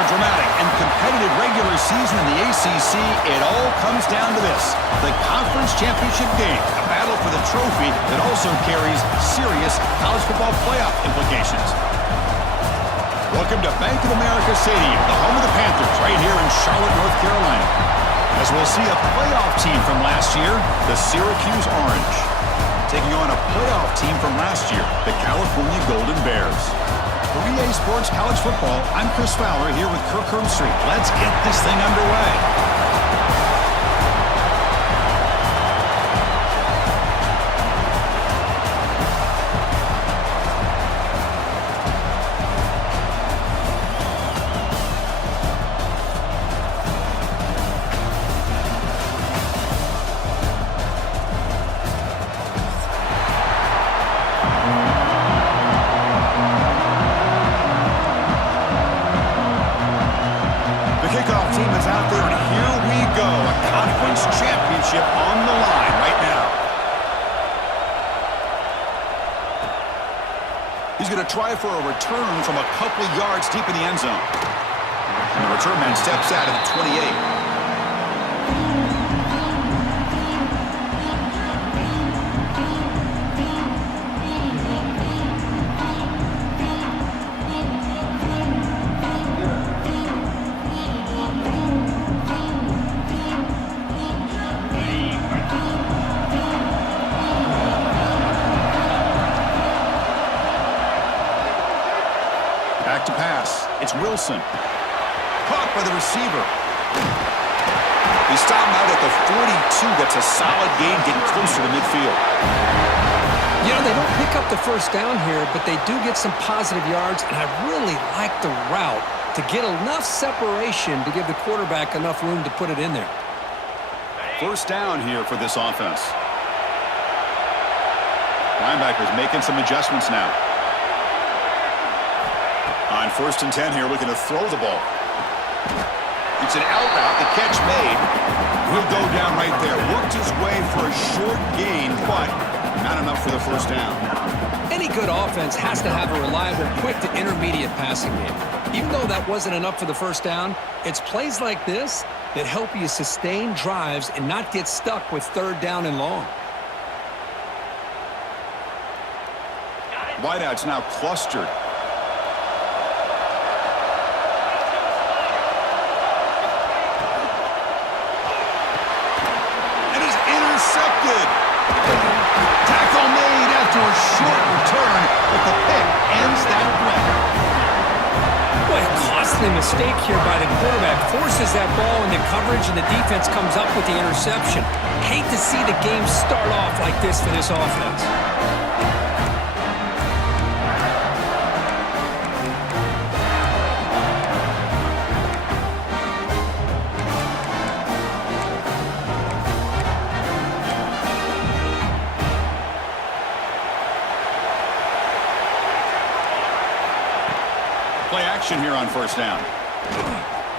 a dramatic and competitive regular season in the ACC, it all comes down to this: the conference championship game, a battle for the trophy that also carries serious college football playoff implications. Welcome to Bank of America Stadium, the home of the Panthers, right here in Charlotte, North Carolina. As we'll see a playoff team from last year, the Syracuse Orange, taking on a playoff team from last year, the California Golden Bears. For EA Sports College Football, I'm Chris Fowler here with Kirk Herbstreit. Let's get this thing underway. On the line right now. He's going to try for a return from a couple yards deep in the end zone. And the return man steps out at the 28. Back to pass. It's Wilson. Caught by the receiver. He stopped him out at the 42. That's a solid gain, getting closer to midfield. You know, they don't pick up the first down here, but they do get some positive yards, and I really like the route to get enough separation to give the quarterback enough room to put it in there. First down here for this offense. Linebackers making some adjustments now. On 1st and 10 here, looking to throw the ball. It's an out route, the catch made. He'll go down right there. Worked his way for a short gain, but not enough for the first down. Any good offense has to have a reliable, quick to intermediate passing game. Even though that wasn't enough for the first down, it's plays like this that help you sustain drives and not get stuck with 3rd down and long. Wideouts now clustered. Tackle made after a short return, but the pick ends that play. Boy, a costly mistake here by the quarterback. Forces that ball into coverage, and the defense comes up with the interception. Hate to see the game start off like this for this offense. Play action here on 1st down.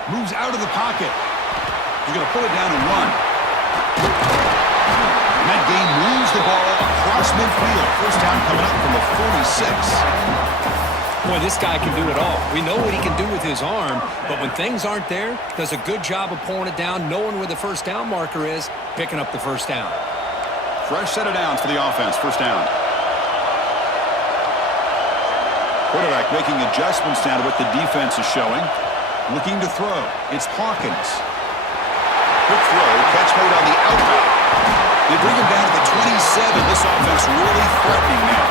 Moves out of the pocket. He's going to pull it down and run. And that game moves the ball across midfield. 1st down coming up from the 46. Boy, this guy can do it all. We know what he can do with his arm, but when things aren't there, does a good job of pulling it down, knowing where the 1st down marker is, picking up the 1st down. Fresh set of downs for the offense. 1st down. Quarterback making adjustments now to what the defense is showing. Looking to throw. It's Hawkins. Quick throw. Catch made on the out route. They bring him down to the 27. This offense really threatening now.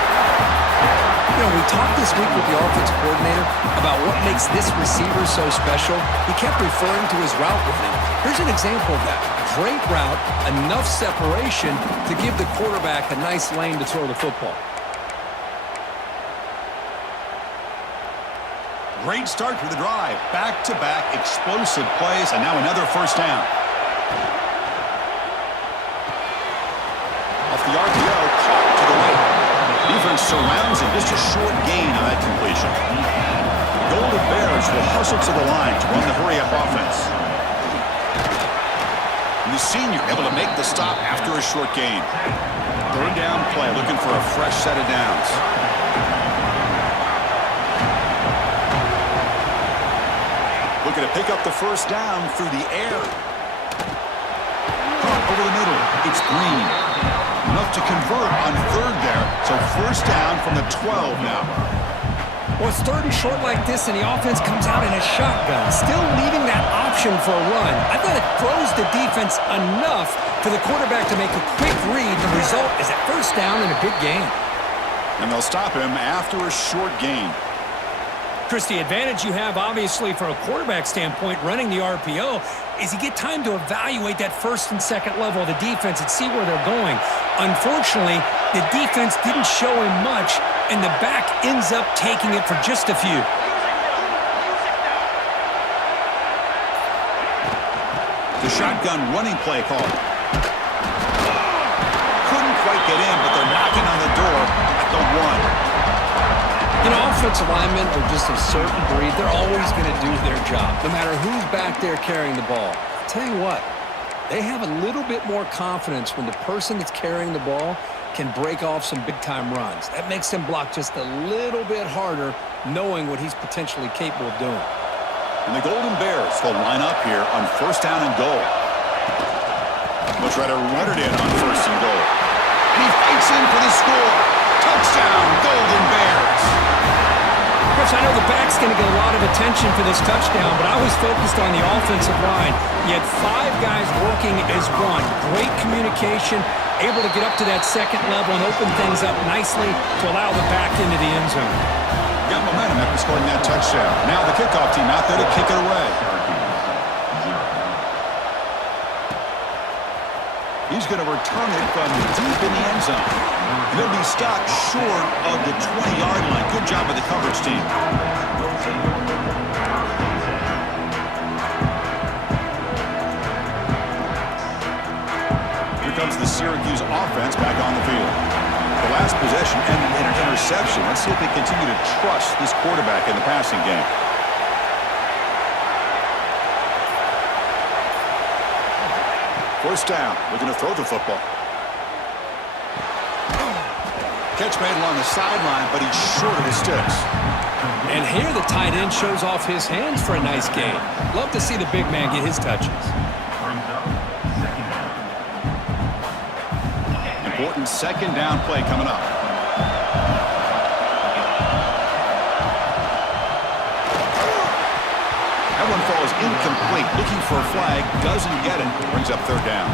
You know, we talked this week with the offensive coordinator about what makes this receiver so special. He kept referring to his route with him. Here's an example of that. Great route, enough separation to give the quarterback a nice lane to throw the football. Great start to the drive. Back-to-back explosive plays, and now another 1st down. Off the RPO, caught to the right. Defense surrounds him. Just a short gain on that completion. The Golden Bears will hustle to the line to run the hurry-up offense. And the senior able to make the stop after a short gain. 3rd down play, looking for a fresh set of downs. Looking to pick up the first down through the air. Caught over the middle. It's Green. Enough to convert on third there. So first down from the 12 now. Well, it's third and short like this, and the offense comes out in a shotgun, still leaving that option for a run. I thought it throws the defense enough for the quarterback to make a quick read. The result is a first down and a big gain. And they'll stop him after a short gain. Chris, the advantage you have, obviously, from a quarterback standpoint, running the RPO, is you get time to evaluate that first and second level of the defense and see where they're going. Unfortunately, the defense didn't show him much, and the back ends up taking it for just a few. The shotgun running play call. Couldn't quite get in, but they're knocking on the door at the 1. You know, offensive linemen are just a certain breed. They're always going to do their job, no matter who's back there carrying the ball. I'll tell you what, they have a little bit more confidence when the person that's carrying the ball can break off some big-time runs. That makes them block just a little bit harder, knowing what he's potentially capable of doing. And the Golden Bears will line up here on first down and goal. We'll try to run it in on first and goal. And he fights in for the score. Touchdown, Golden Bears. Chris, I know the back's going to get a lot of attention for this touchdown, but I was focused on the offensive line. You had 5 guys working as one. Great communication, able to get up to that second level and open things up nicely to allow the back into the end zone. Got momentum after scoring that touchdown. Now the kickoff team out there to kick it away. He's going to return it from deep in the end zone. He'll be stopped short of the 20-yard line. Good job by the coverage team. Here comes the Syracuse offense back on the field. The last possession ended in an interception. Let's see if they continue to trust this quarterback in the passing game. First down, looking to throw the football. Catch made along the sideline, but he's short of his sticks. And here the tight end shows off his hands for a nice gain. Love to see the big man get his touches. Important second down play coming up. That one falls incomplete. Looking for a flag, doesn't get it. Brings up third down.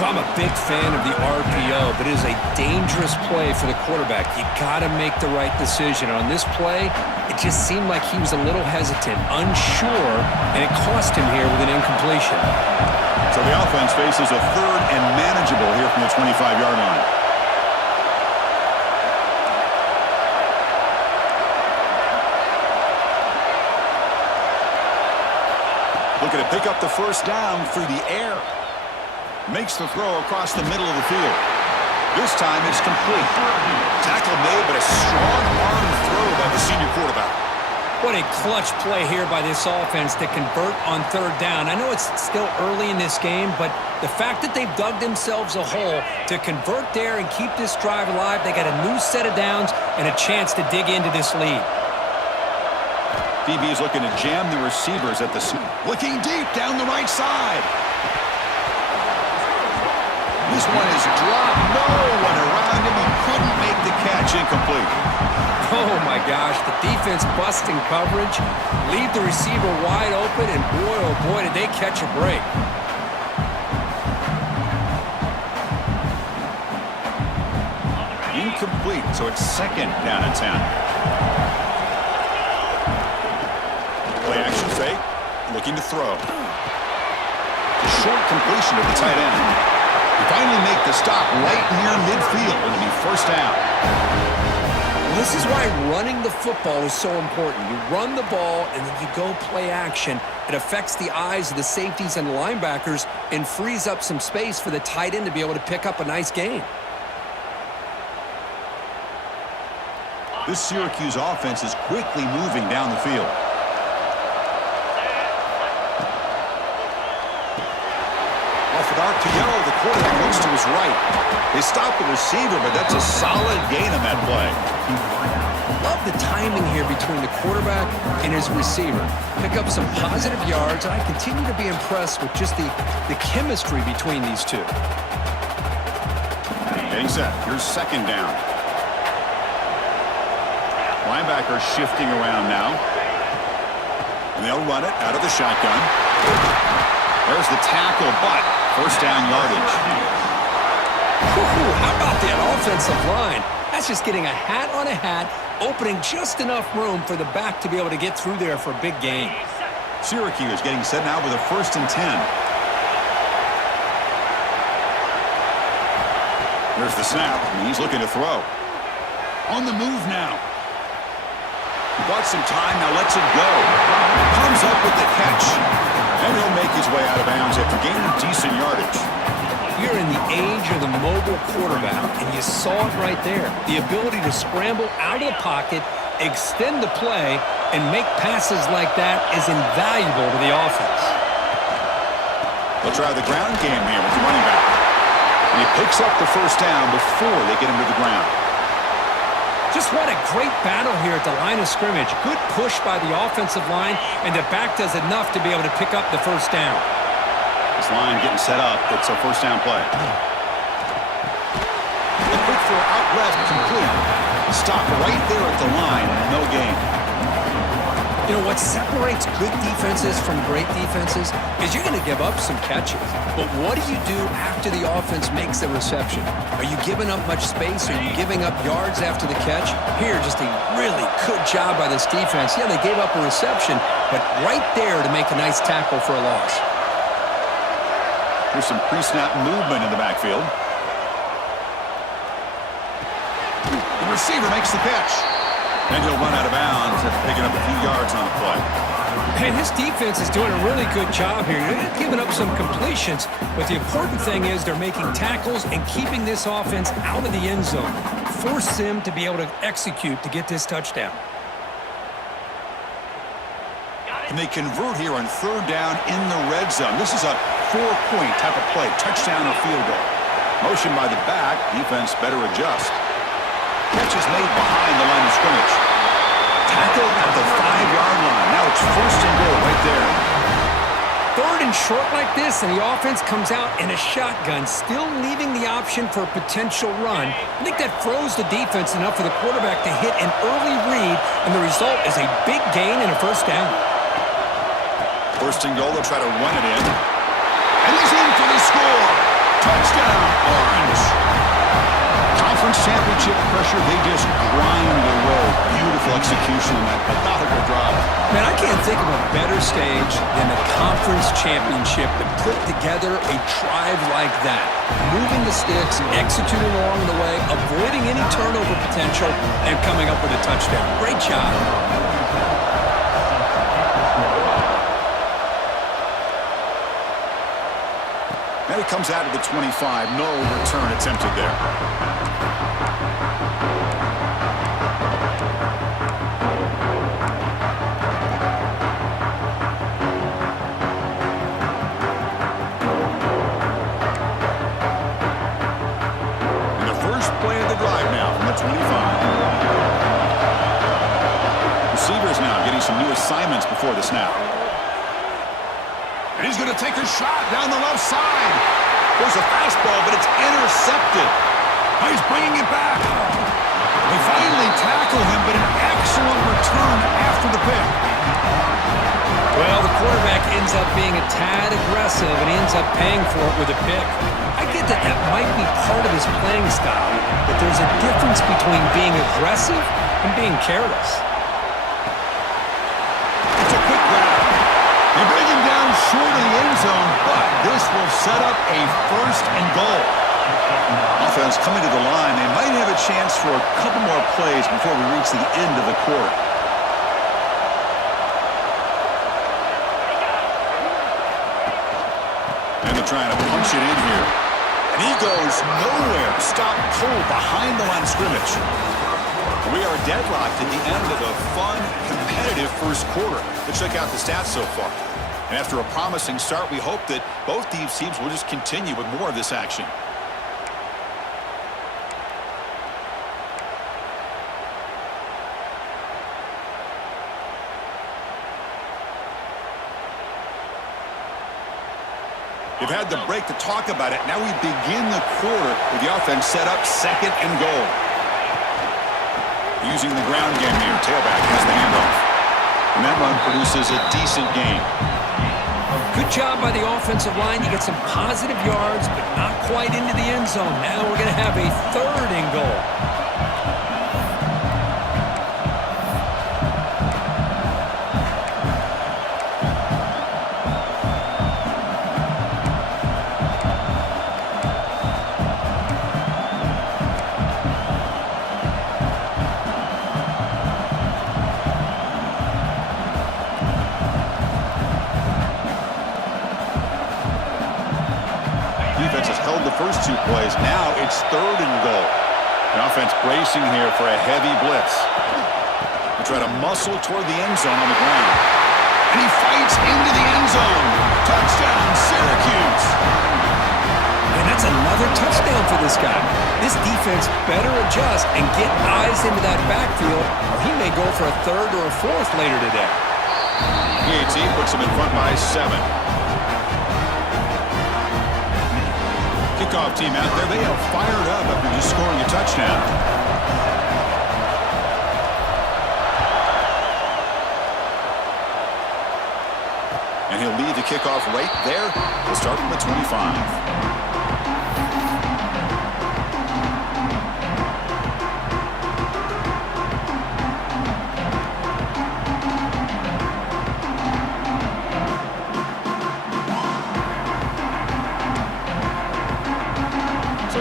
I'm a big fan of the RPO, but it is a dangerous play for the quarterback. You got to make the right decision. On this play, it just seemed like he was a little hesitant, unsure, and it cost him here with an incompletion. So the offense faces a third and manageable here from the 25-yard line. Looking to pick up the first down through the air. Makes the throw across the middle of the field. This time it's complete. Tackle made, but a strong arm throw by the senior quarterback. What a clutch play here by this offense to convert on third down. I know it's still early in this game, but the fact that they've dug themselves a hole to convert there and keep this drive alive, they got a new set of downs and a chance to dig into this lead. DB is looking to jam the receivers at the... Looking deep down the right side. This one is dropped. No one around him. He couldn't make the catch. Incomplete. Oh, my gosh. The defense busting coverage. Leave the receiver wide open, and boy, oh, boy, did they catch a break. Incomplete, so it's second down and 10. Play action fake. Looking to throw. A short completion to the tight end. They finally make the stop right near midfield. It'll be first down. Well, this is why running the football is so important. You run the ball, and then you go play action. It affects the eyes of the safeties and the linebackers and frees up some space for the tight end to be able to pick up a nice gain. This Syracuse offense is quickly moving down the field. Off with RPO, the quarterback looks to his right. They stop the receiver, but that's a solid gain on that play. love the timing here between the quarterback and his receiver. Pick up some positive yards, and I continue to be impressed with just the chemistry between these two. Getting set. Here's second down. Linebacker shifting around now. And they'll run it out of the shotgun. There's the tackle, but first down yardage. Ooh, how about that offensive line? That's just getting a hat on a hat, opening just enough room for the back to be able to get through there for a big gain. Syracuse getting set now with a 1st and 10. There's the snap, and he's looking to throw. On the move now. He bought some time, now lets it go. Comes up with the catch. And he'll make his way out of bounds after gaining decent yardage. You're in the age of the mobile quarterback, and you saw it right there. The ability to scramble out of the pocket, extend the play, and make passes like that is invaluable to the offense. They'll try the ground game here with the running back. And he picks up the first down before they get him to the ground. Just what a great battle here at the line of scrimmage. Good push by the offensive line, and the back does enough to be able to pick up the first down. This line getting set up. It's a first down play. The quick throw out left complete. Stop right there at the line. No gain. You know, what separates good defenses from great defenses is you're going to give up some catches. But what do you do after the offense makes the reception? Are you giving up much space? Are you giving up yards after the catch? Here, just a really good job by this defense. Yeah, they gave up a reception, but right there to make a nice tackle for a loss. There's some pre-snap movement in the backfield. The receiver makes the catch. And he'll run out of bounds after picking up a few yards on the play. And this defense is doing a really good job here. They're giving up some completions, but the important thing is they're making tackles and keeping this offense out of the end zone. Force them to be able to execute to get this touchdown. And they convert here on 3rd down in the red zone. This is a 4-point type of play, touchdown or field goal. Motion by the back, defense better adjust. Catch is made behind the line of scrimmage. Tackle at the 5-yard line. Now it's 1st and goal right there. 3rd and short like this, and the offense comes out in a shotgun, still leaving the option for a potential run. I think that froze the defense enough for the quarterback to hit an early read, and the result is a big gain and a first down. 1st and goal, they'll try to run it in. And he's in for the score. Touchdown, Orange. Conference championship pressure, they just grind away. Beautiful execution in that methodical drive. Man, I can't think of a better stage than the conference championship to put together a drive like that. Moving the sticks, executing along the way, avoiding any turnover potential, and coming up with a touchdown. Great job. Now he comes out of the 25. No return attempted there. And the first play of the drive now from the 25. Receivers now getting some new assignments before the snap. And he's going to take a shot down the left side. There's a fastball, but it's intercepted. Oh, he's bringing it back. They finally tackle him, but an excellent return after the pick. Well, the quarterback ends up being a tad aggressive and ends up paying for it with a pick. I get that that might be part of his playing style, but there's a difference between being aggressive and being careless. It's a quick grab. They bring him down short of the end zone, but this will set up a 1st and goal. Offense coming to the line. They might have a chance for a couple more plays before we reach the end of the quarter. And they're trying to punch it in here. And he goes nowhere. Stop cold behind the line of scrimmage. We are deadlocked at the end of a fun, competitive first quarter. Let's check out the stats so far. And after a promising start, we hope that both these teams will just continue with more of this action. They've had the break to talk about it. Now we begin the quarter with the offense set up 2nd and goal. Using the ground game here. Tailback has the handoff. And that run produces a decent gain. Good job by the offensive line. You get some positive yards, but not quite into the end zone. Now we're going to have a 3rd and goal. First 2 plays. Now it's 3rd and goal. The offense bracing here for a heavy blitz. They try to muscle toward the end zone on the ground. And he fights into the end zone. Touchdown, Syracuse. And that's another touchdown for this guy. This defense better adjust and get eyes into that backfield, or he may go for a 3rd or a 4th later today. PAT puts him in front by 7. Kickoff team out there. They are fired up after just scoring a touchdown. And he'll lead the kickoff right there. He'll start from the 25.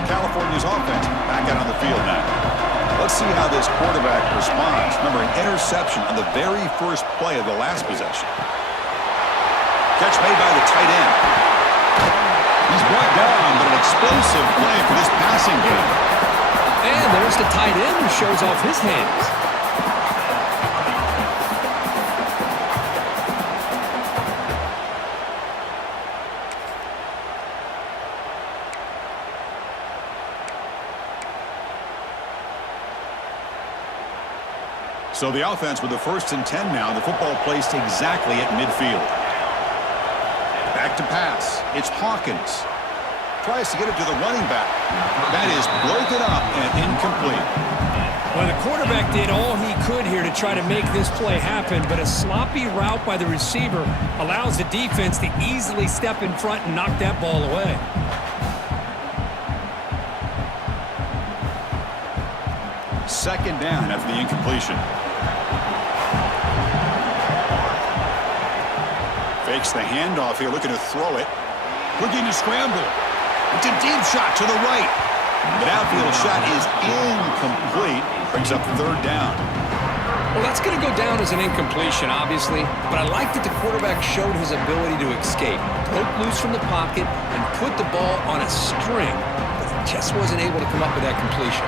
California's offense back out on the field now. Let's see how this quarterback responds. Remember, an interception on the very first play of the last possession. Catch made by the tight end. He's brought down, but an explosive play for this passing game. And there's the tight end who shows off his hands. So the offense with the 1st and 10 now. The football placed exactly at midfield. Back to pass. It's Hawkins. Tries to get it to the running back. That is broken up and incomplete. Well, the quarterback did all he could here to try to make this play happen, but a sloppy route by the receiver allows the defense to easily step in front and knock that ball away. Second down after the incompletion. Fakes the handoff here, looking to throw it. Looking to scramble. It's a deep shot to the right. The downfield shot is incomplete. Brings up 3rd down. Well, that's going to go down as an incompletion, obviously, but I like that the quarterback showed his ability to escape, broke loose from the pocket, and put the ball on a string, but he just wasn't able to come up with that completion.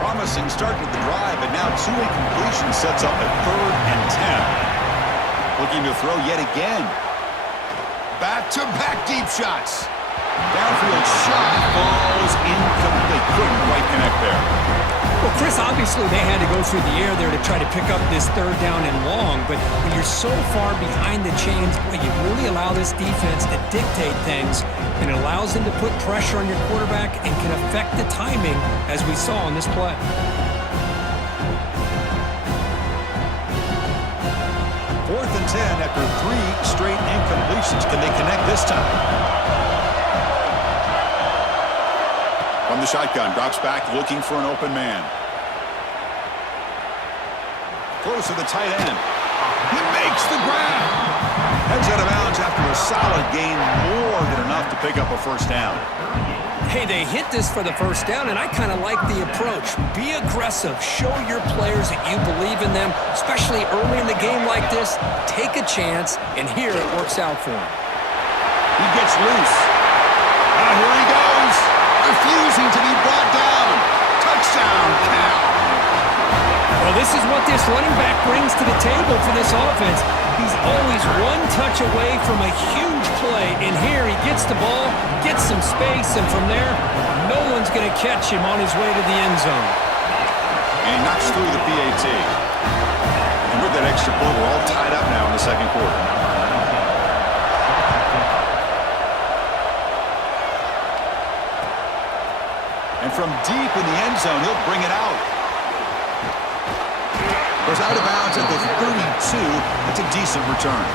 Promising start with the drive, but now 2 incompletions sets up a 3rd and 10. Looking to throw yet again. Back-to-back deep shots. Downfield shot falls incomplete. Couldn't quite connect there. Well, Chris, obviously they had to go through the air there to try to pick up this 3rd down and long, but when you're so far behind the chains, boy, you really allow this defense to dictate things, and it allows them to put pressure on your quarterback and can affect the timing, as we saw on this play. Fourth and 10 after 3 straight incompletions. Can they connect this time? From the shotgun, drops back, looking for an open man. Close to the tight end. He makes the grab. Heads out of bounds after a solid gain, more than enough to pick up a 1st down. Hey, they hit this for the 1st down, and I kind of like the approach. Be aggressive. Show your players that you believe in them, especially early in the game like this. Take a chance, and here it works out for him. He gets loose. Now here he goes. Refusing to be brought down. Touchdown, Cal. Well, this is what this running back brings to the table for this offense. He's always one touch away from a huge play, and here he gets the ball, gets some space, and from there, no one's going to catch him on his way to the end zone. And he knocks through the PAT. And with the that extra point. We're all tied up now in the second quarter. And from deep in the end zone, he'll bring it out. Goes out of bounds at the 32. That's a decent return.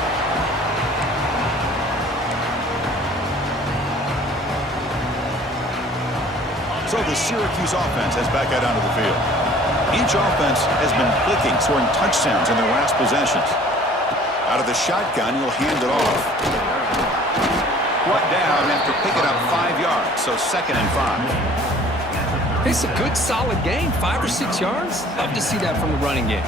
So the Syracuse offense has back out onto the field. Each offense has been clicking, scoring touchdowns in their last possessions. Out of the shotgun, he'll hand it off. Brought down after picking up 5 yards, so 2nd and 5. It's a good, solid game. 5 or 6 yards. Love to see that from the running game.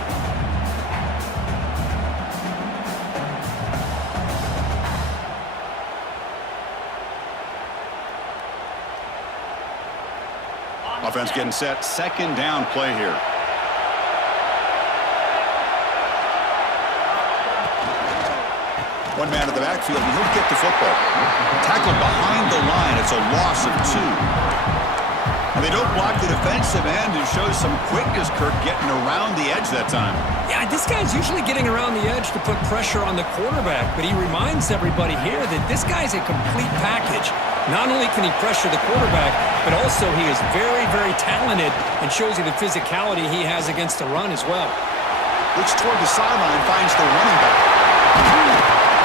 Offense getting set. 2nd down play here. One man in the backfield, and he'll get the football. Tackled behind the line. It's a loss of 2. And they don't block the defensive end and shows some quickness, Kirk, getting around the edge that time. Yeah, this guy's usually getting around the edge to put pressure on the quarterback, but he reminds everybody here that this guy's a complete package. Not only can he pressure the quarterback, but also he is very, very talented and shows you the physicality he has against the run as well. Looks toward the sideline, finds the running back.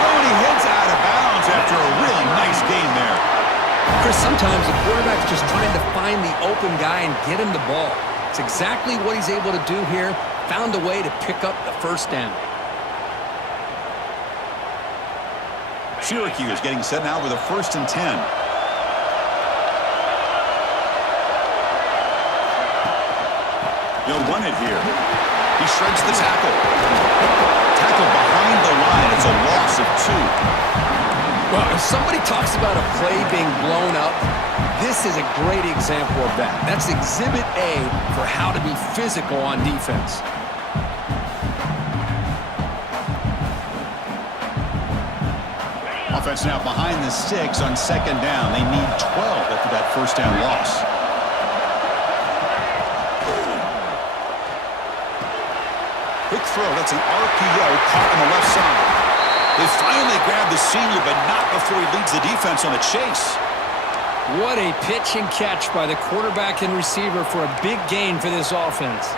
Oh, and he heads out of bounds after a really nice gain there. Chris, sometimes the quarterback's just trying to find the open guy and get him the ball. It's exactly what he's able to do here. Found a way to pick up the first down. Syracuse getting set now with a 1st and 10. He'll run it here. He shreds the tackle. Tackle behind the line. It's a loss of 2. Well, if somebody talks about a play being blown up, this is a great example of that. That's Exhibit A for how to be physical on defense. Offense now behind the 6 on 2nd down. They need 12 after that 1st down loss. Quick throw. That's an RPO caught on the left side. They finally grabbed the senior, but not before he leads the defense on a chase. What a pitch and catch by the quarterback and receiver for a big gain for this offense.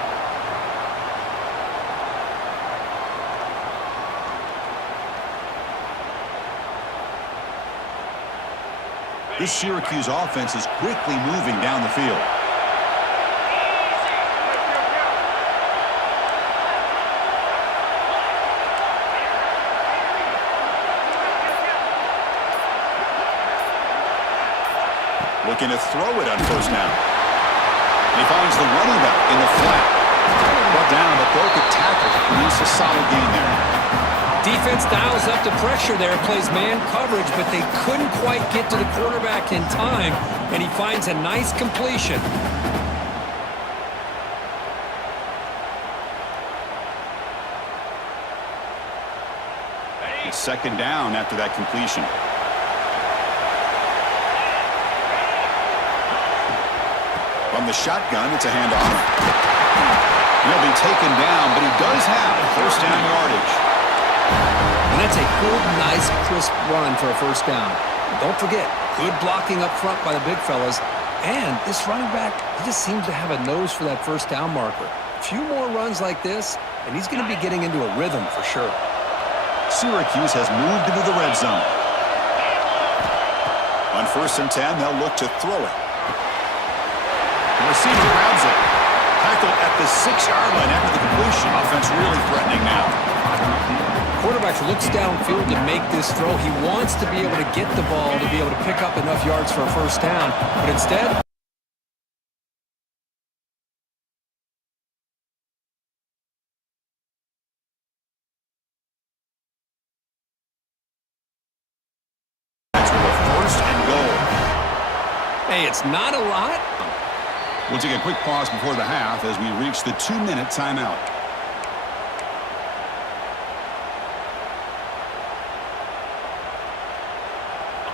This Syracuse offense is quickly moving down the field. Looking to throw it on 1st down. And he finds the running back in the flat. Brought down, but broke a tackle. Produce a solid gain there. Defense dials up the pressure there, plays man coverage, but they couldn't quite get to the quarterback in time, and he finds a nice completion. It's 2nd down after that completion. From the shotgun, it's a handoff. He'll be taken down, but he does have 1st down yardage. And that's a good, nice, crisp run for a 1st down. Don't forget, good blocking up front by the big fellas. And this running back, he just seems to have a nose for that 1st down marker. A few more runs like this, and he's going to be getting into a rhythm for sure. Syracuse has moved into the red zone. On 1st and 10, they'll look to throw it. The receiver grabs it. Tackle at the 6-yard line after the completion. Offense really threatening now. Quarterback looks downfield to make this throw. He wants to be able to get the ball to be able to pick up enough yards for a 1st down, but instead, hey, it's not a lot. We'll take a quick pause before the half as we reach the 2-minute timeout.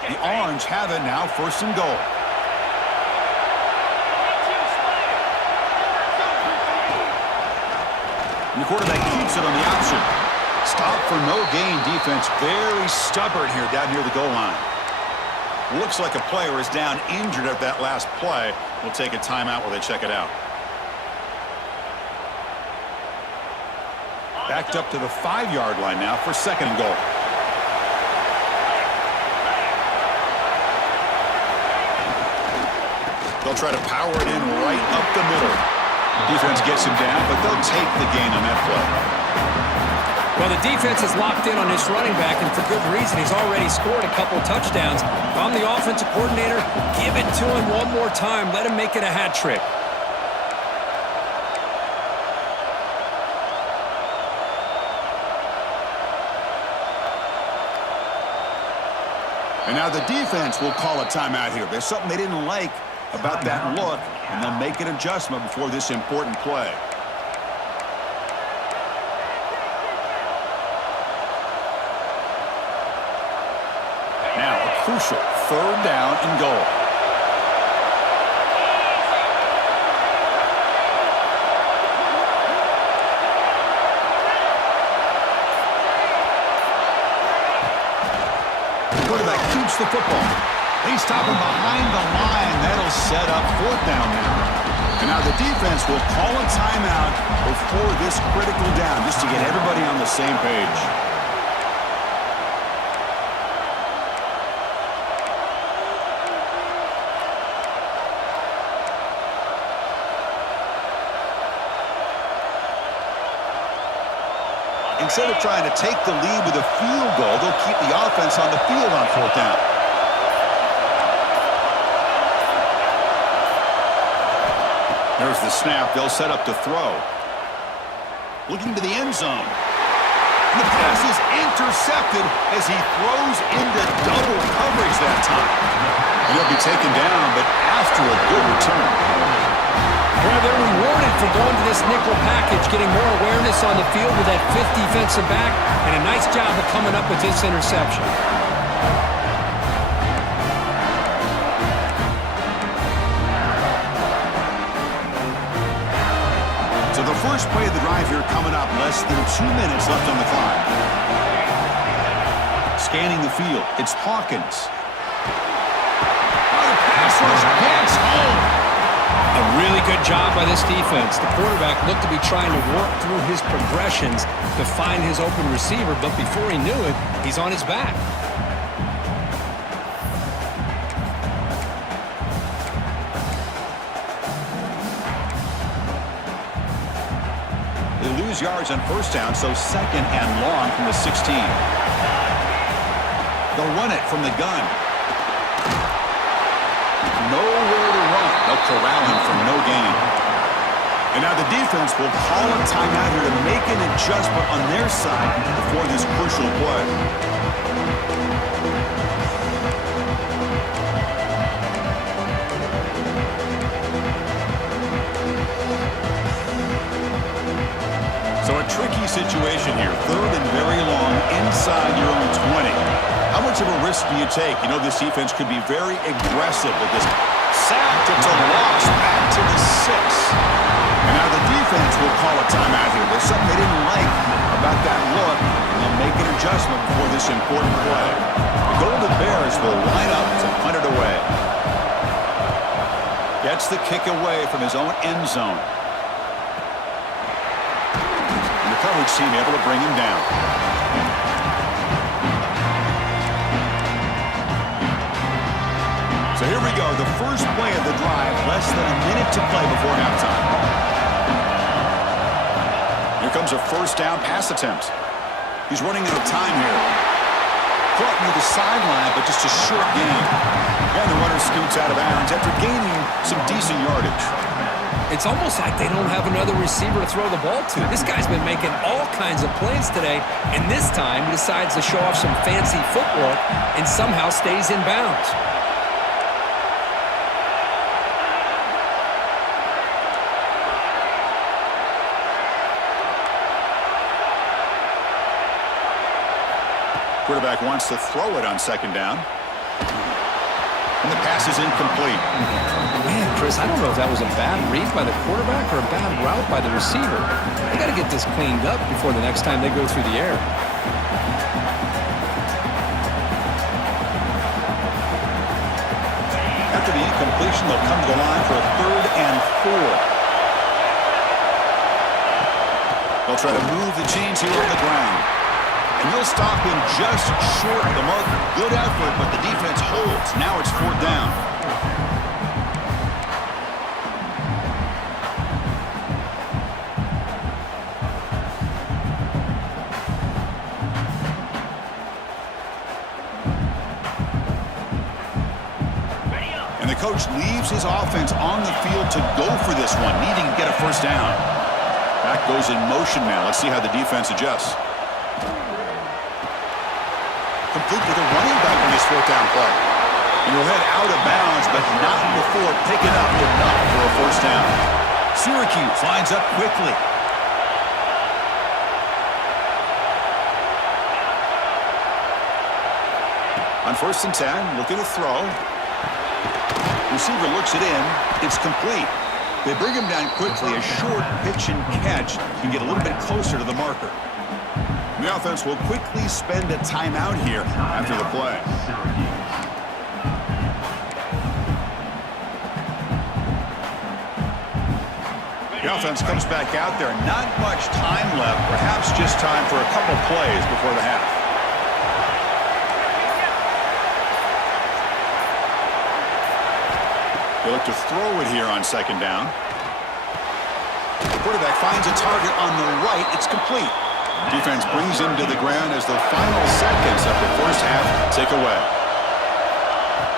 The Orange have it now, 1st and goal. And the quarterback keeps it on the option. Stop for no gain defense. Very stubborn here down near the goal line. Looks like a player is down injured at that last play. We'll take a timeout while they check it out. Backed up to the 5-yard line now for second and goal. They'll try to power it in right up the middle. Defense gets him down, but they'll take the gain on that play. Well, the defense is locked in on this running back, and for good reason. He's already scored a couple touchdowns. If I'm the offensive coordinator, give it to him one more time. Let him make it a hat trick. And now the defense will call a timeout here. There's something they didn't like about that look, and they'll make an adjustment before this important play. Now a crucial third down and goal. The quarterback keeps the football. They stop him behind the line. That'll set up fourth down now. And now the defense will call a timeout before this critical down, just to get everybody on the same page. Instead of trying to take the lead with a field goal, they'll keep the offense on the field on fourth down. There's the snap. They'll set up to throw. Looking to the end zone. And the pass is intercepted as he throws into double coverage that time. And he'll be taken down, but after a good return. Well, they're rewarded for going to this nickel package, getting more awareness on the field with that fifth defensive back, and a nice job of coming up with this interception. So the first play of the drive here coming up, less than 2 minutes left on the clock. Scanning the field, it's Hawkins. Oh, the pass rush gets home. A really good job by this defense. The quarterback looked to be trying to work through his progressions to find his open receiver, but before he knew it, he's on his back. They lose yards on first down, so second and long from the 16. They'll run it from the gun. Nowhere to run. They'll corral him for no gain. And now the defense will call a timeout here to make an adjustment on their side before this crucial play. So a tricky situation here. Third and very long inside your own 20. How much of a risk do you take? You know this defense could be very aggressive with this sack. It's a loss back to the 6. And now the defense will call a timeout here. There's something they didn't like about that look, and they'll make an adjustment before this important play. The Golden Bears will line up to punt it away. Gets the kick away from his own end zone. And the coverage team able to bring him down. So here we go, the first play of the drive, less than a minute to play before halftime. Here comes a first down pass attempt. He's running out of time here. Caught near the sideline, but just a short gain. And the runner scoots out of bounds after gaining some decent yardage. It's almost like they don't have another receiver to throw the ball to. This guy's been making all kinds of plays today, and this time decides to show off some fancy footwork and somehow stays in bounds. Quarterback wants to throw it on second down. And the pass is incomplete. Man, Chris, I don't know if that was a bad read by the quarterback or a bad route by the receiver. They got to get this cleaned up before the next time they go through the air. After the incompletion, they'll come to the line for a 3rd and 4. They'll try to move the chains here on the ground. And they'll stop him just short of the marker. Good effort, but the defense holds. Now it's 4th down. And the coach leaves his offense on the field to go for this one, needing to get a 1st down. Back goes in motion now. Let's see how the defense adjusts. Complete with a running back in this 4th down play. And he'll head out of bounds, but not before picking up enough for a 1st down. Syracuse lines up quickly. On 1st and 10, looking to throw. Receiver looks it in. It's complete. They bring him down quickly. A short pitch and catch can get a little bit closer to the marker. The offense will quickly spend a timeout here after the play. The offense comes back out there. Not much time left. Perhaps just time for a couple plays before the half. They look to throw it here on 2nd down. The quarterback finds a target on the right. It's complete. Defense brings him to the ground as the final seconds of the 1st half tick away.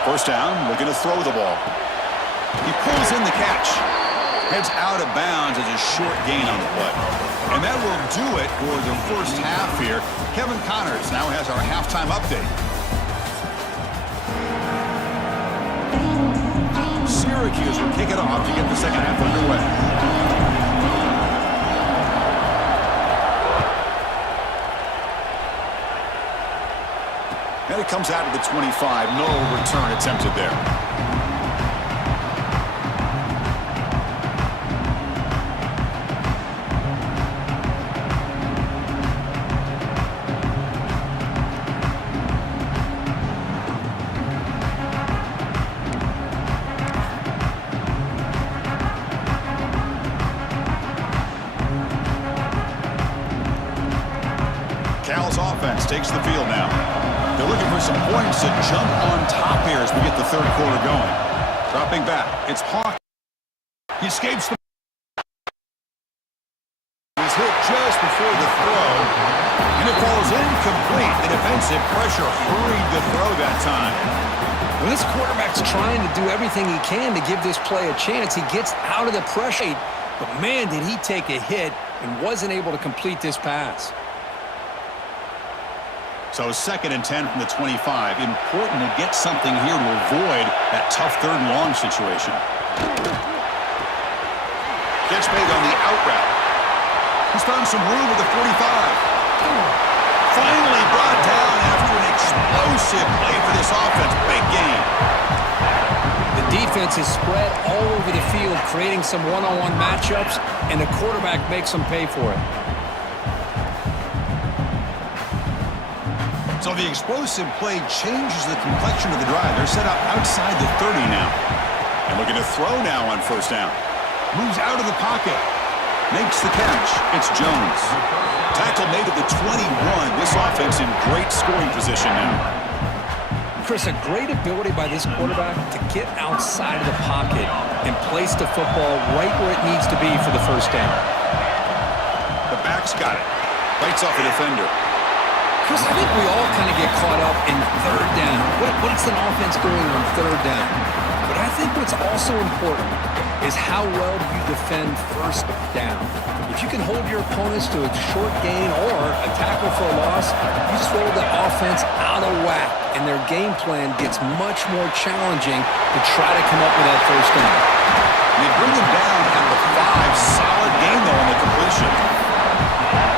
1st down, looking to throw the ball. He pulls in the catch. Heads out of bounds as a short gain on the play. And that will do it for the 1st half here. Kevin Connors now has our halftime update. Syracuse will kick it off to get the 2nd half underway. And it comes out of the 25. No return attempted there. Cal's offense takes the field now. They're looking for some points to jump on top here as we get the 3rd quarter going. Dropping back. It's Hawk. He escapes the... He's hit just before the throw. And it falls incomplete. The defensive pressure hurried the throw that time. When this quarterback's trying to do everything he can to give this play a chance, he gets out of the pressure. But man, did he take a hit and wasn't able to complete this pass. So 2nd and 10 from the 25. Important to get something here to avoid that tough 3rd and long situation. Catch made on the out route. He's found some room with the 45. Finally brought down after an explosive play for this offense. Big game. The defense is spread all over the field, creating some one-on-one matchups, and the quarterback makes them pay for it. So the explosive play changes the complexion of the drive. They're set up outside the 30 now. And looking to throw now on 1st down. Moves out of the pocket. Makes the catch. It's Jones. Tackle made at the 21. This offense in great scoring position now. Chris, a great ability by this quarterback to get outside of the pocket and place the football right where it needs to be for the 1st down. The back's got it. Bites off the defender. Chris, I think we all kind of get caught up in 3rd down. What's an offense doing on 3rd down? But I think what's also important is how well you defend 1st down. If you can hold your opponents to a short gain or a tackle for a loss, you throw the offense out of whack, and their game plan gets much more challenging to try to come up with that 1st down. They bring him down at the 5. Solid gain, though, on the completion.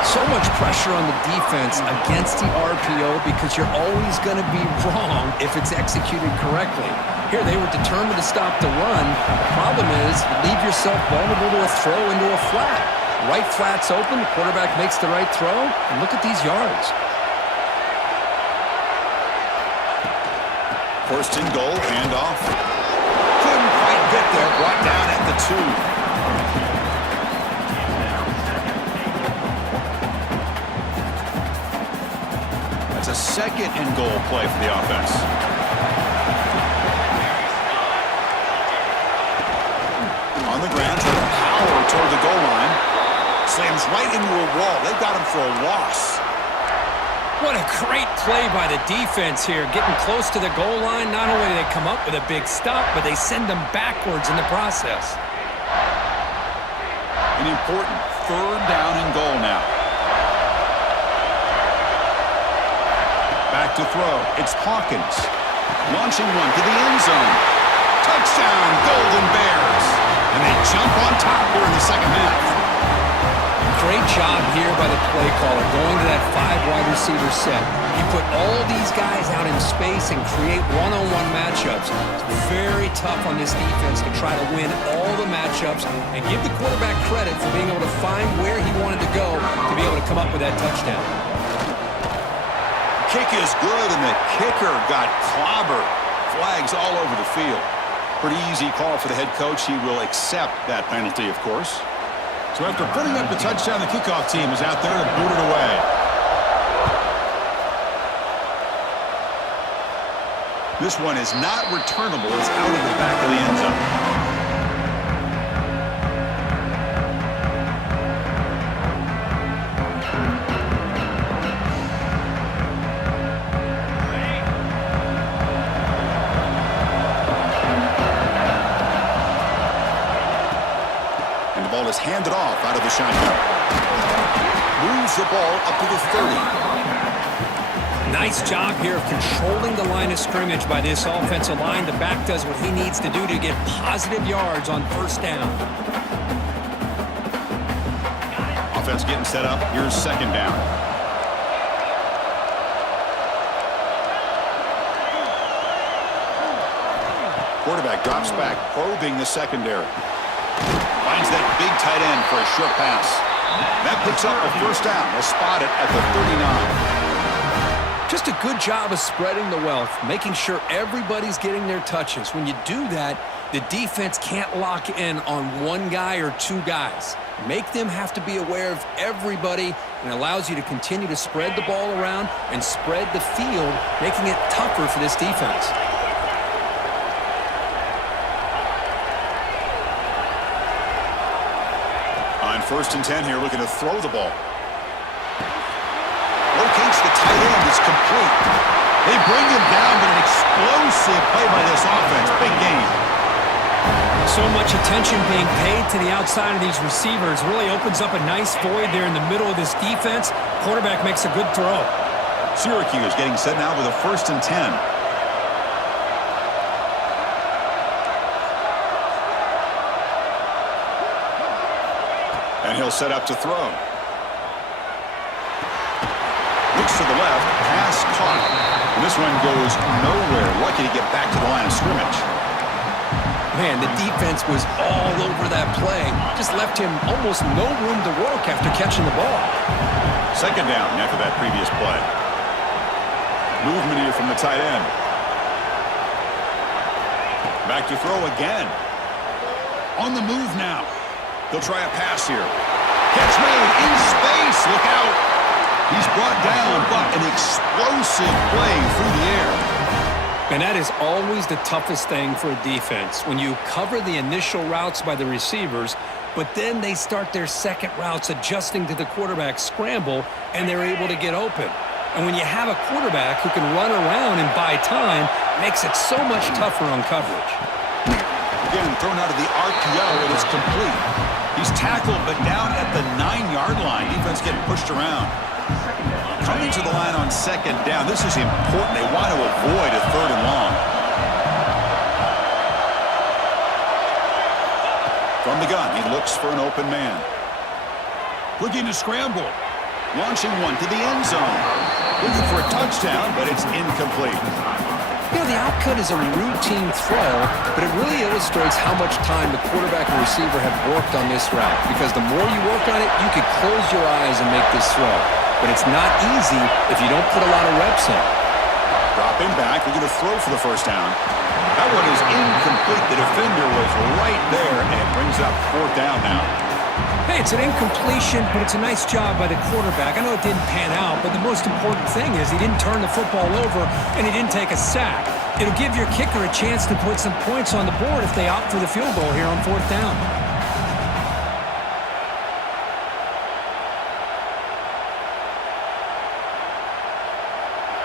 So much pressure pressure on the defense against the RPO because you're always going to be wrong if it's executed correctly. Here, they were determined to stop the run. The problem is you leave yourself vulnerable to a throw into a flat. Right flat's open, the quarterback makes the right throw, and look at these yards. First and goal, handoff. Couldn't quite get there, brought down at the 2. That's a second and goal play for the offense. On the ground, trying to power toward the goal line. Slams right into a wall. They've got him for a loss. What a great play by the defense here. Getting close to the goal line, not only do they come up with a big stop, but they send them backwards in the process. An important third down and goal now. Back to throw. It's Hawkins. Launching one to the end zone. Touchdown, Golden Bears. And they jump on top here in the second half. Great job here by the play caller, going to that 5 wide receiver set. You put all these guys out in space and create one-on-one matchups. It's very tough on this defense to try to win all the matchups and give the quarterback credit for being able to find where he wanted to go to be able to come up with that touchdown. Kick is good, and the kicker got clobbered. Flags all over the field. Pretty easy call for the head coach. He will accept that penalty, of course. So after putting up the touchdown, the kickoff team is out there to boot it away. This one is not returnable. It's out of the back of the end zone. Is handed off out of the shotgun. Moves the ball up to the 30. Nice job here of controlling the line of scrimmage by this offensive line. The back does what he needs to do to get positive yards on first down. Offense getting set up. Here's second down. Quarterback drops back, probing the secondary. Finds that big tight end for a short pass. That picks up a first down. They'll spot it at the 39. Just a good job of spreading the wealth, making sure everybody's getting their touches. When you do that, the defense can't lock in on one guy or two guys. Make them have to be aware of everybody, and allows you to continue to spread the ball around and spread the field, making it tougher for this defense. First and 10 here, looking to throw the ball. Locates the tight end. It's complete. They bring him down, but an explosive play by this offense. Big game. So much attention being paid to the outside of these receivers. Really opens up a nice void there in the middle of this defense. Quarterback makes a good throw. Syracuse getting set now with a first and 10. And he'll set up to throw. Looks to the left, pass caught. And this one goes nowhere. Lucky to get back to the line of scrimmage. Man, the defense was all over that play. Just left him almost no room to work after catching the ball. Second down after that previous play. Movement here from the tight end. Back to throw again. On the move now. They'll try a pass here. Catch made in space. Look out. He's brought down, but an explosive play through the air. And that is always the toughest thing for a defense. When you cover the initial routes by the receivers, but then they start their second routes adjusting to the quarterback scramble, and they're able to get open. And when you have a quarterback who can run around and buy time, it makes it so much tougher on coverage. Again, thrown out of the RPO, and it's complete. He's tackled, but down at the 9-yard line. Defense getting pushed around. Coming to the line on second down. This is important. They want to avoid a third and long. From the gun, he looks for an open man. Looking to scramble. Launching one to the end zone. Looking for a touchdown, but it's incomplete. You know, the outcut is a routine throw, but it really illustrates how much time the quarterback and receiver have worked on this route. Because the more you work on it, you could close your eyes and make this throw. But it's not easy if you don't put a lot of reps in. Dropping back, looking to throw for the first down. That one is incomplete. The defender was right there, and it brings up fourth down now. Hey, it's an incompletion, but it's a nice job by the quarterback. I know it didn't pan out, but the most important thing is he didn't turn the football over and he didn't take a sack. It'll give your kicker a chance to put some points on the board if they opt for the field goal here on fourth down.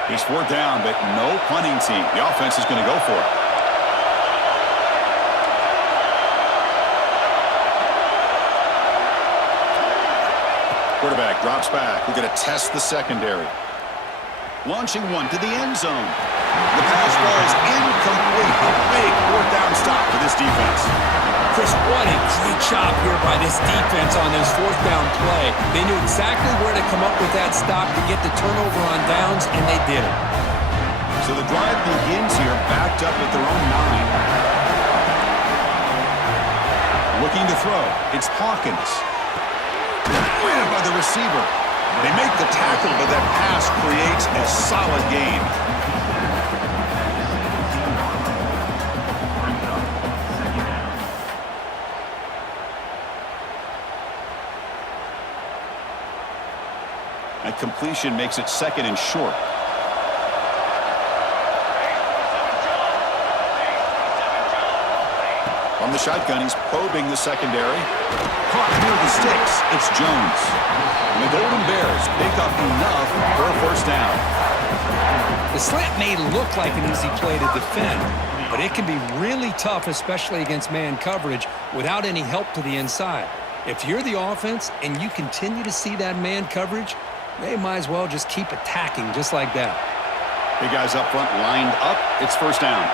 He's fourth down, but no punting team. The offense is going to go for it. Quarterback drops back. We're going to test the secondary. Launching one to the end zone. The pass ball is incomplete. A big fourth down stop for this defense. Chris, what a great job here by this defense on this fourth down play. They knew exactly where to come up with that stop to get the turnover on downs, and they did it. So the drive begins here backed up at their own 9. Looking to throw. It's Hawkins. Weighted by the receiver. They make the tackle, but that pass creates a solid gain. That completion makes it second and short. From the shotgun, he's probing the secondary. Caught near the sticks. It's Jones. And the Golden Bears pick up enough for a first down. The slant may look like an easy play to defend, but it can be really tough, especially against man coverage, without any help to the inside. If you're the offense and you continue to see that man coverage, they might as well just keep attacking just like that. Big guys up front lined up. It's first down.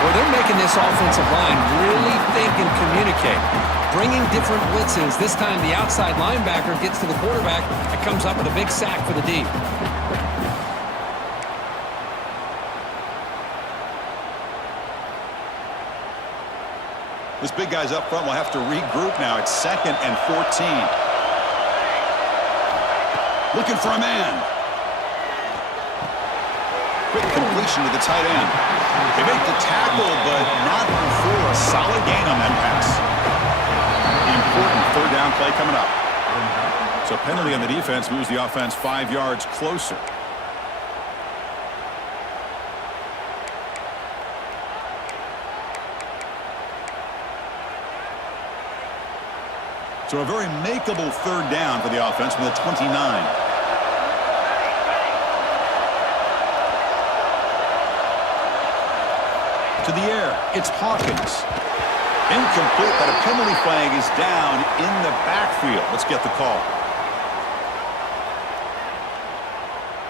Well, they're making this offensive line really think and communicate. Bringing different blitzes. This time the outside linebacker gets to the quarterback and comes up with a big sack for the D. This big guy's up front will have to regroup now. It's second and 14. Looking for a man. Quick completion to the tight end. They make the tackle, but not before a solid gain on that pass. Important third down play coming up. So penalty on the defense moves the offense 5 yards closer. So a very makeable third down for the offense from the 29. To the air, it's Hawkins. Incomplete, but a penalty flag is down in the backfield. Let's get the call.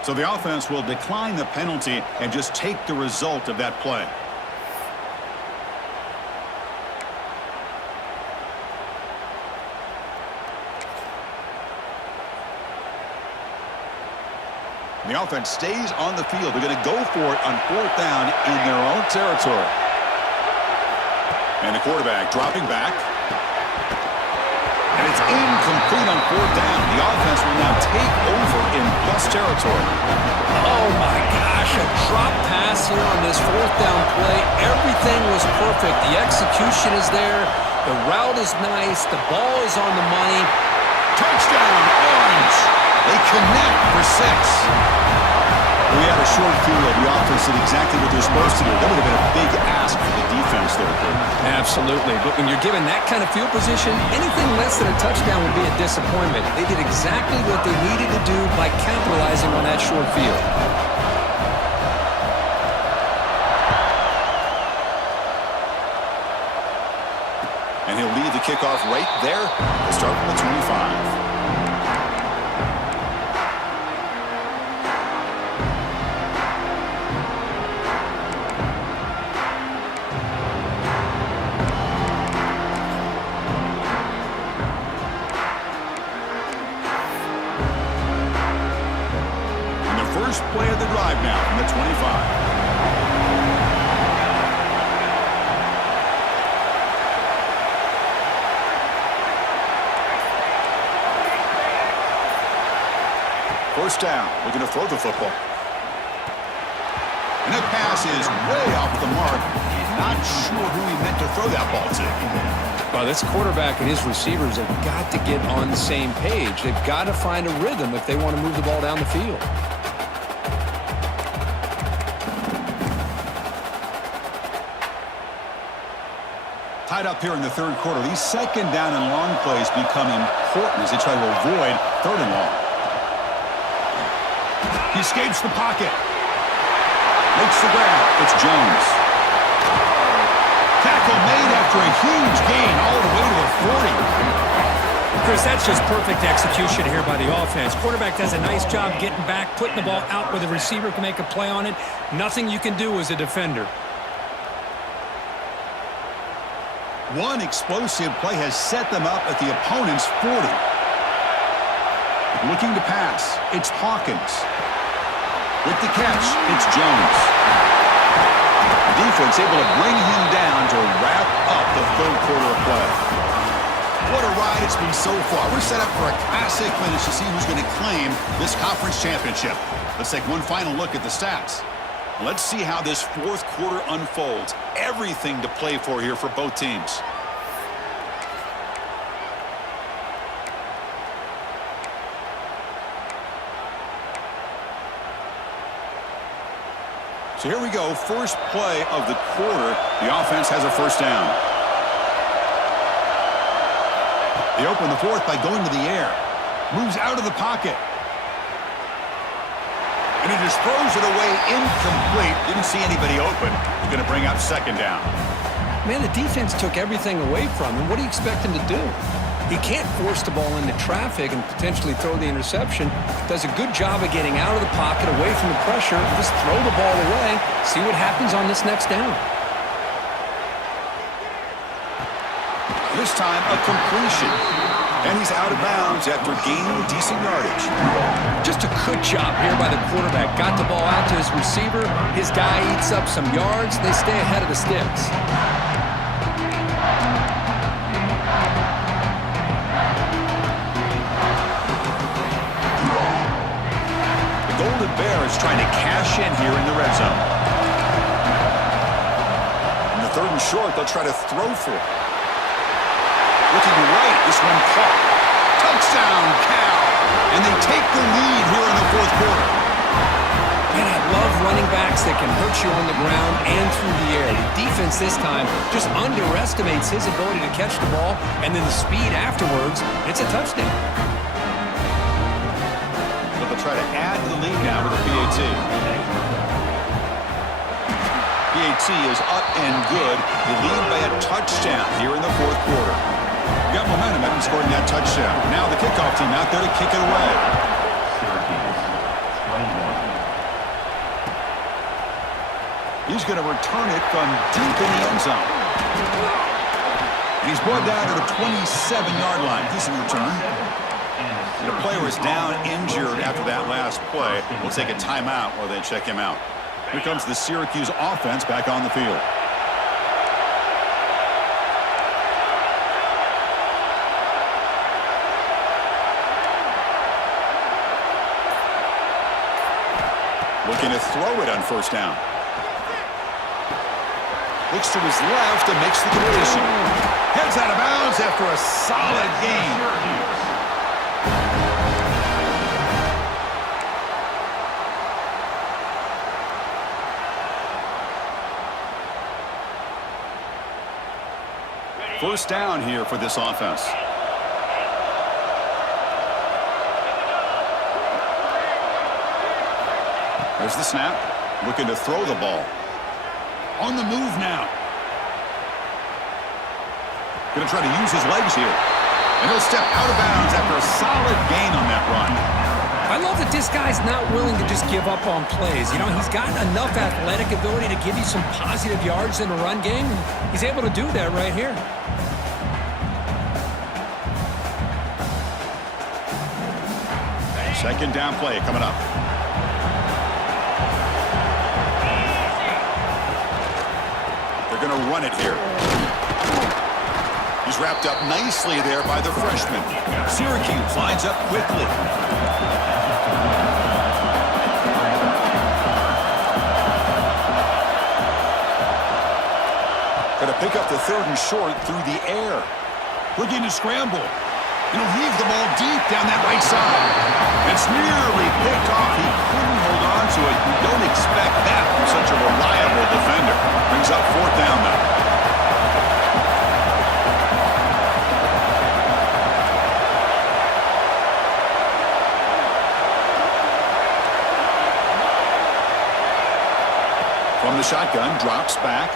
So the offense will decline the penalty and just take the result of that play. The offense stays on the field. They're going to go for it on fourth down in their own territory. And the quarterback dropping back. And it's incomplete on fourth down. The offense will now take over in plus territory. Oh, my gosh. A drop pass here on this fourth down play. Everything was perfect. The execution is there. The route is nice. The ball is on the money. Touchdown, Orange. They connect for 6. We had a short field. The offense did exactly what they're supposed to do. That would have been a big ask for the defense there, Kurt. Absolutely. But when you're given that kind of field position, anything less than a touchdown would be a disappointment. They did exactly what they needed to do by capitalizing on that short field. And he'll lead the kickoff right there. They'll start from the 25. first down. Looking to throw the football. And that pass is way off the mark. Not sure who he meant to throw that ball to. Well, this quarterback and his receivers have got to get on the same page. They've got to find a rhythm if they want to move the ball down the field. Tied up here in the third quarter. These second down and long plays become important as they try to avoid third and long. He escapes the pocket. Makes the grab. It's Jones. Tackle made after a huge gain all the way to the 40. Chris, that's just perfect execution here by the offense. Quarterback does a nice job getting back, putting the ball out where the receiver can make a play on it. Nothing you can do as a defender. One explosive play has set them up at the opponent's 40. Looking to pass. It's Hawkins. With the catch, it's Jones. The defense able to bring him down to wrap up the third quarter of play. What a ride it's been so far. We're set up for a classic finish to see who's going to claim this conference championship. Let's take one final look at the stats. Let's see how this fourth quarter unfolds. Everything to play for here for both teams. So here we go. First play of the quarter. The offense has a first down. They open the fourth by going to the air. Moves out of the pocket. And he just throws it away incomplete. Didn't see anybody open. He's going to bring up second down. Man, the defense took everything away from him. What do you expect him to do? He can't force the ball into traffic and potentially throw the interception. Does a good job of getting out of the pocket, away from the pressure. Just throw the ball away. See what happens on this next down. This time, a completion. And he's out of bounds after gaining decent yardage. Just a good job here by the quarterback. Got the ball out to his receiver. His guy eats up some yards. They stay ahead of the sticks. The Golden Bears trying to cash in here in the red zone. In the third and short, they'll try to throw for it. Looking right, this one caught. Touchdown, Cal. And they take the lead here in the fourth quarter. Man, I love running backs that can hurt you on the ground and through the air. The defense this time just underestimates his ability to catch the ball, and then the speed afterwards, it's a touchdown. But they'll try to add to the lead now with a PAT. PAT is up and good. They lead by a touchdown here in the fourth quarter. Got momentum after scoring that touchdown. Now the kickoff team out there to kick it away. He's going to return it from deep in the end zone. And he's brought down to the 27-yard line. Decent return. The player is down injured after that last play. We'll take a timeout while they check him out. Here comes the Syracuse offense back on the field. Looking to throw it on first down. Looks to his left and makes the completion. Heads out of bounds after a solid gain. First down here for this offense. There's the snap. Looking to throw the ball. On the move now. Going to try to use his legs here. And he'll step out of bounds after a solid gain on that run. I love that this guy's not willing to just give up on plays. You know, he's got enough athletic ability to give you some positive yards in a run game. And he's able to do that right here. Second down play coming up. They're going to run it here. He's wrapped up nicely there by the freshman. Syracuse lines up quickly. Going to pick up the 3rd and short through the air. Looking to scramble. He'll heave the ball deep down that right side. It's nearly picked off. He couldn't hold on to it. You don't expect that from such a reliable defender. Brings up 4th down now. From the shotgun, drops back.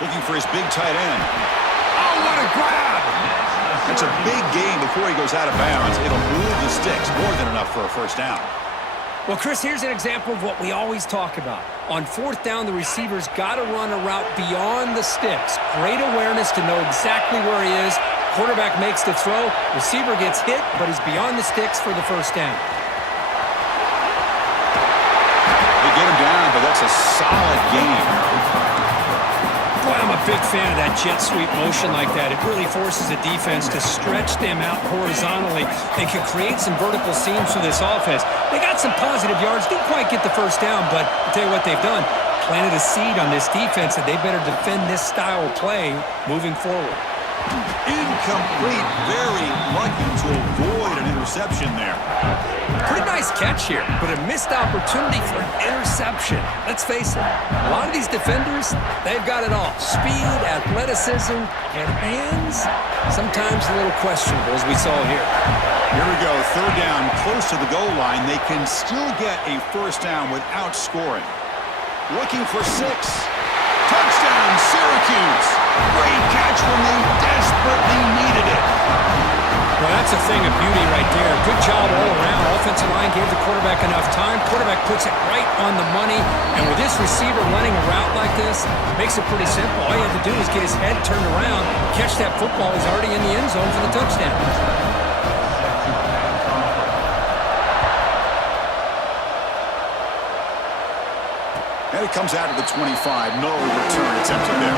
Looking for his big tight end. Oh, what a grab! That's a big gain before he goes out of bounds. It'll move the sticks, more than enough for a 1st down. Well, Chris, here's an example of what we always talk about. On 4th down, the receiver's got to run a route beyond the sticks. Great awareness to know exactly where he is. Quarterback makes the throw. Receiver gets hit, but he's beyond the sticks for the 1st down. They get him down, but that's a solid game. Boy, I'm a big fan of that jet sweep motion like that. It really forces a defense to stretch them out horizontally and can create some vertical seams for this offense. They got some positive yards. Didn't quite get the 1st down, but I'll tell you what they've done. Planted a seed on this defense, and they better defend this style of play moving forward. Incomplete. Very lucky to avoid an interception there. Pretty nice catch here, but a missed opportunity for an interception. Let's face it, a lot of these defenders, they've got it all. Speed, athleticism, and hands, sometimes a little questionable, as we saw here. Here we go, 3rd down, close to the goal line. They can still get a 1st down without scoring. Looking for 6. Touchdown, Syracuse. Great catch when they desperately needed it. Well, that's a thing of beauty right there. Good job all around. Offensive line gave the quarterback enough time. Quarterback puts it right on the money. And with this receiver running a route like this, makes it pretty simple. All you have to do is get his head turned around, catch that football. He's already in the end zone for the touchdown. And it comes out of the 25. No return attempted there.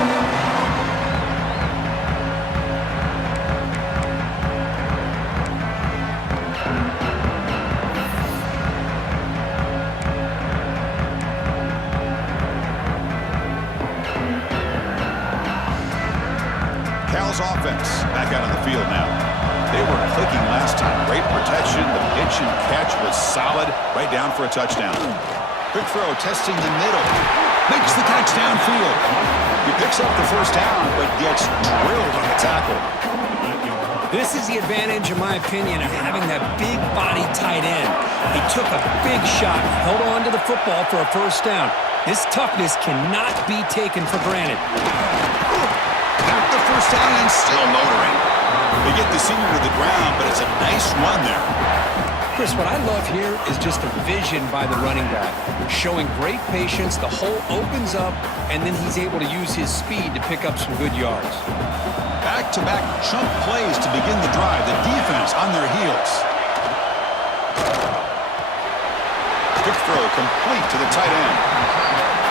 Offense back out on the field now. They were clicking last time. Great protection. The pitch and catch was solid. Right down for a touchdown. Quick throw, testing the middle. Makes the catch downfield. He picks up the 1st down, but gets drilled on the tackle. This is the advantage, in my opinion, of having that big body tight end. He took a big shot, held on to the football for a 1st down. This toughness cannot be taken for granted. Got the 1st down and still motoring. They get the senior to the ground, but it's a nice run there. Chris, what I love here is just a vision by the running back. Showing great patience, the hole opens up, and then he's able to use his speed to pick up some good yards. Back-to-back chunk plays to begin the drive. The defense on their heels. Quick throw complete to the tight end.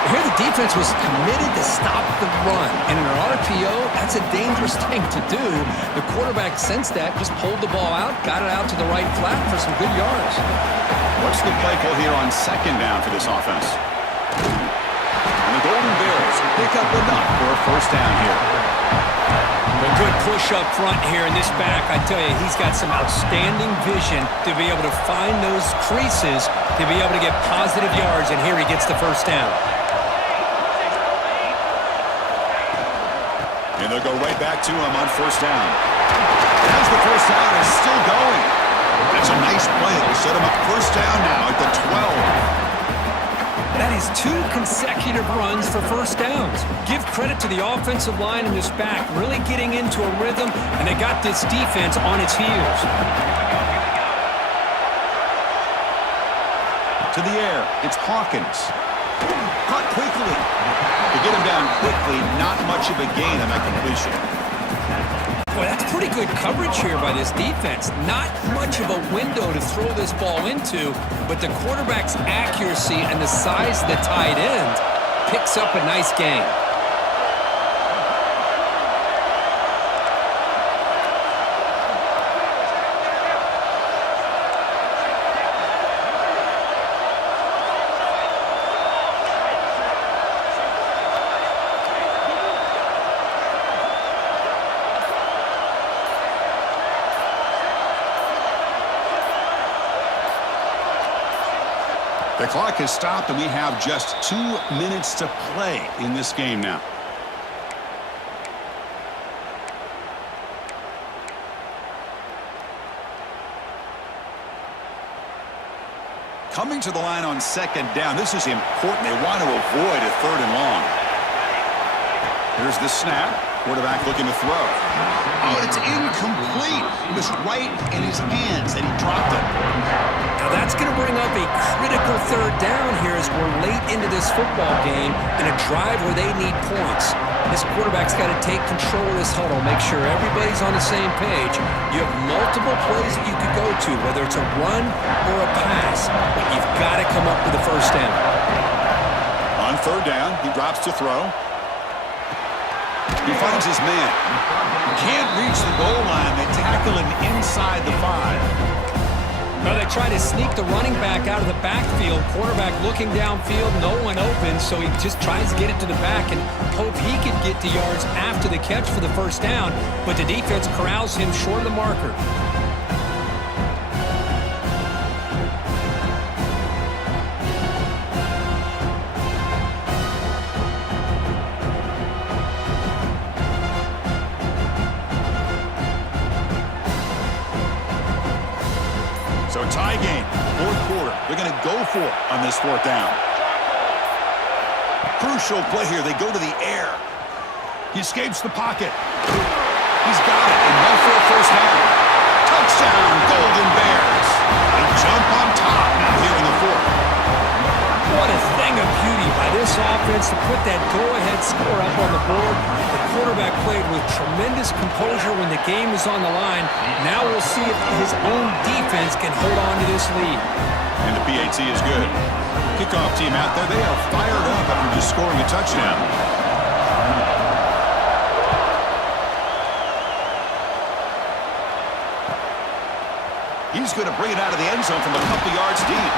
Here the defense was committed to stop the run. And in an RPO, that's a dangerous thing to do. The quarterback sensed that, just pulled the ball out, got it out to the right flat for some good yards. What's the play call here on 2nd down for this offense? And the Golden Bears pick up enough for a 1st down here. A good push up front here in this back. I tell you, he's got some outstanding vision to be able to find those creases, to be able to get positive yards, and here he gets the 1st down. And they'll go right back to him on 1st down. As the 1st down is still going. That's a nice play. It'll set him up 1st down now at the 12. That is 2 consecutive runs for 1st downs. Give credit to the offensive line in this back, really getting into a rhythm, and they got this defense on its heels. To the air, it's Hawkins. Caught quickly. To get him down quickly, not much of a gain on that completion. Boy, that's pretty good coverage here by this defense. Not much of a window to throw this ball into, but the quarterback's accuracy and the size of the tight end picks up a nice gain. The clock has stopped, and we have just 2 minutes to play in this game now. Coming to the line on second down. This is important. They want to avoid a 3rd and long. Here's the snap. Quarterback looking to throw. Oh, it's incomplete. It was right in his hands, and he dropped it. Now that's going to bring up a critical 3rd down here as we're late into this football game in a drive where they need points. This quarterback's got to take control of this huddle, make sure everybody's on the same page. You have multiple plays that you could go to, whether it's a run or a pass, but you've got to come up with the 1st down. On 3rd down, he drops to throw. He finds his man. Can't reach the goal line. They tackle him inside the 5. Well, they try to sneak the running back out of the backfield. Quarterback looking downfield, no one open, so he just tries to get it to the back and hope he could get to yards after the catch for the 1st down, but the defense corrals him short of the marker. So tie game, 4th quarter. They're going to go for it on this 4th down. Crucial play here. They go to the air. He escapes the pocket. He's got it. And now for a 1st down. Touchdown, Golden Bears. They jump on top now here in the 4th. What a thing of beauty by this offense to put that go-ahead score up on the board. The quarterback played with tremendous composure when the game was on the line. Now we'll see if his own defense can hold on to this lead. And the PAT is good. Kickoff team out there. They are fired up after just scoring a touchdown. He's going to bring it out of the end zone from a couple yards deep.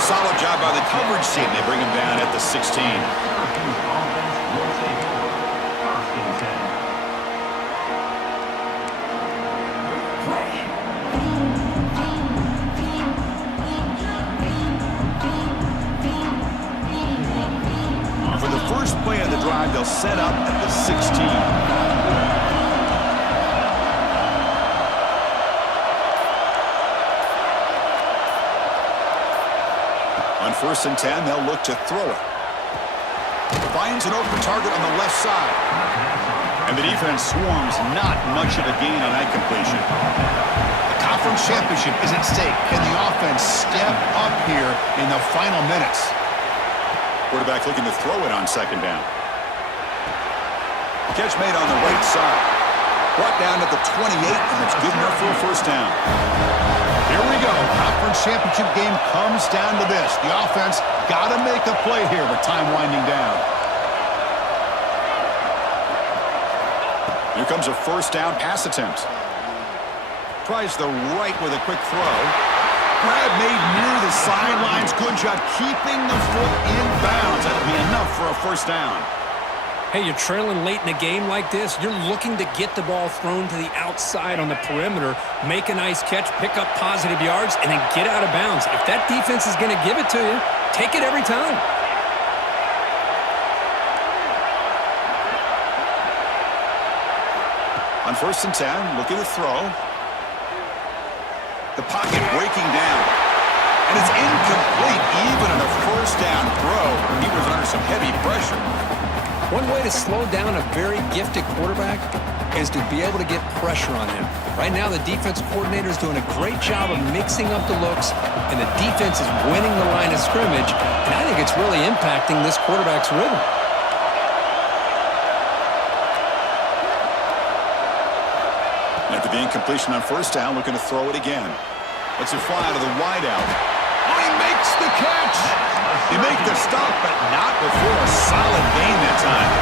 Solid job by the coverage team. They bring him down at the 16. For the first play of the drive, they'll set up at the 16. On 1st and 10, they'll look to throw it. Finds an open target on the left side. And the defense swarms, not much of a gain on that completion. The conference championship is at stake. Can the offense step up here in the final minutes? Quarterback looking to throw it on 2nd down. Catch made on the right side. Brought down at the 28, and it's good enough for a 1st down. Here we go. Conference championship game comes down to this. The offense got to make a play here with time winding down. Here comes a 1st down pass attempt. Tries the right with a quick throw. Grab made near the sidelines. Good job keeping the foot in bounds. That'll be enough for a 1st down. Hey, you're trailing late in a game like this. You're looking to get the ball thrown to the outside on the perimeter, make a nice catch, pick up positive yards, and then get out of bounds. If that defense is going to give it to you, take it every time. On 1st and 10, looking to throw. The pocket breaking down. And it's incomplete, even in a 1st down throw. He was under some heavy pressure. One way to slow down a very gifted quarterback is to be able to get pressure on him. Right now, the defense coordinator is doing a great job of mixing up the looks, and the defense is winning the line of scrimmage, and I think it's really impacting this quarterback's rhythm. After the incompletion on 1st down, looking to throw it again. Let's it fly to the wideout. Oh, he makes the catch! He make the stop, but not before a solid gain that time.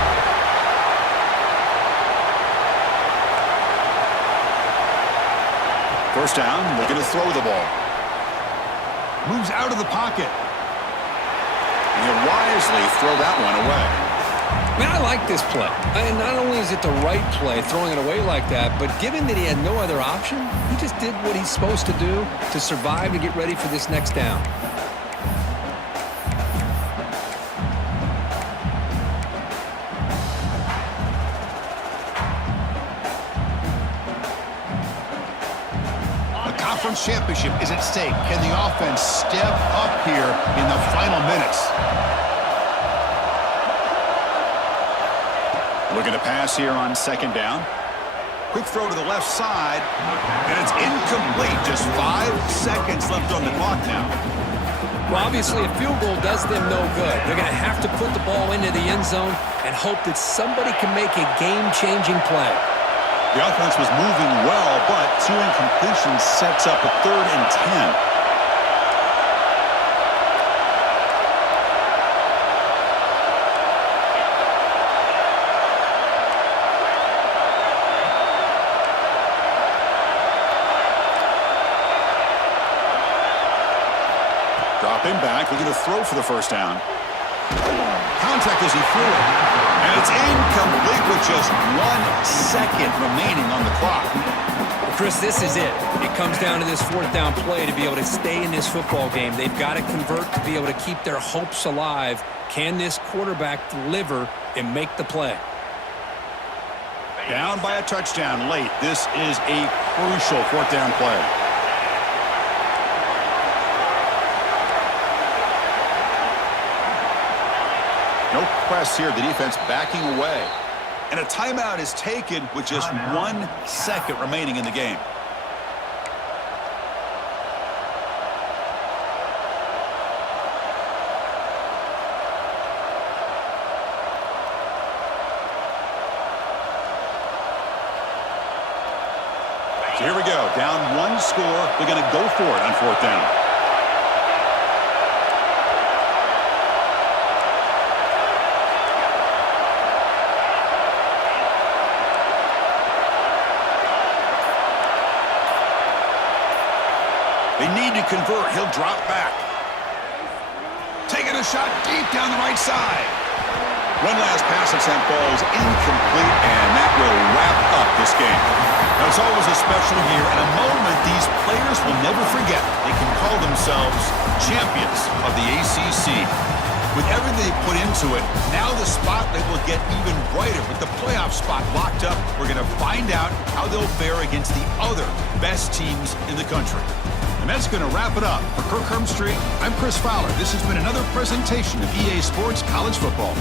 First down, looking to throw the ball. Moves out of the pocket. And he'll wisely throw that one away. Man, I like this play. And not only is it the right play, throwing it away like that, but given that he had no other option, he just did what he's supposed to do to survive and get ready for this next down. conference championship is at stake. Can the offense step up here in the final minutes? Looking to pass here on second down. Quick throw to the left side, and it's incomplete. Just 5 seconds left on the clock now. Well, obviously, a field goal does them no good. They're going to have to put the ball into the end zone and hope that somebody can make a game-changing play. The offense was moving well, but 2 incompletions sets up a 3rd and 10. Dropping back, looking to throw for the first down. Contact as he threw it. And it's incomplete with just 1 second remaining on the clock. Well, Chris, this is it. It comes down to this 4th down play to be able to stay in this football game. They've got to convert to be able to keep their hopes alive. Can this quarterback deliver and make the play? Down by a touchdown late. This is a crucial 4th down play. No press here. The defense backing away. And a timeout is taken with just 1 second remaining in the game. So here we go. Down 1 score. They're going to go for it on 4th down. They need to convert. He'll drop back. Taking a shot deep down the right side. One last pass attempt falls incomplete, and that will wrap up this game. Now, it's always a special year and a moment these players will never forget. They can call themselves champions of the ACC. With everything they put into it, now the spotlight will get even brighter. With the playoff spot locked up, we're going to find out how they'll fare against the other best teams in the country. And that's going to wrap it up. For Kirk Hermstreet, I'm Chris Fowler. This has been another presentation of EA Sports College Football.